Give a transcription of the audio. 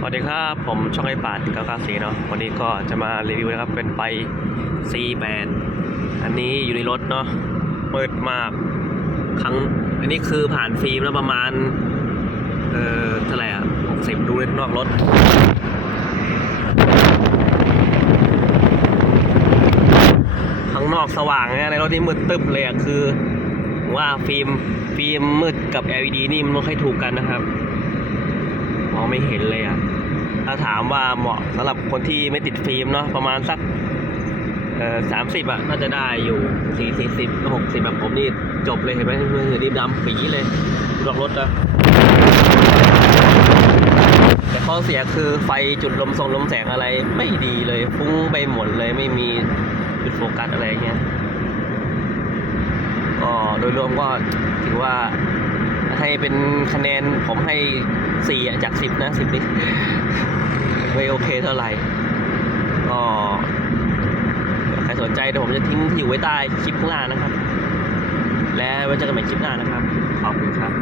สวัสดีครับ ผมช่องไอปาด994เนาะวันนี้ก็จะมารีวิวนะครับเป็นไฟ C8 อันนี้อยู่ในรถเนาะเปิดมากครั้ง อันนี้คือผ่านฟิล์มแล้วประมาณ เอ่อเท่าไหร่อะ60ดูในนอกรถข้างนอกสว่างนะในรถนี่มืดตึ๊บเลยอะคือว่าฟิล์มฟิล์มมืดกับ LED นี่มันไม่ค่อยถูกกันนะครับ มองไม่เห็นเลยอะ ถ้าถามว่าเหมาะสำหรับคนที่ไม่ติดฟิล์มเนาะประมาณสักเอ่อสามสิบอะน่าจะได้อยู่สี่สี่สิบหกสิบแบบผมนี่จบเลยเห็นไหมมือดีดำปีเลยดอกรถอะแต่ข้อเสียคือไฟจุดลมทรงลมแสงอะไรไม่ดีเลยฟุ้งไปหมดเลยไม่มีจุดโฟกัสอะไรเงี้ยก็โดยรวมก็ถือว่า ให้เป็นคะแนนผมให้สี่จากสิบนะสิบนี่ไม่โอเคเท่าไหร่ก็ใครสนใจเดี๋ยวผมจะทิ้งที่อยู่ไว้ใต้คลิปข้างล่างนะครับ และไว้เจอกันใหม่คลิปหน้านะครับ ขอบคุณครับ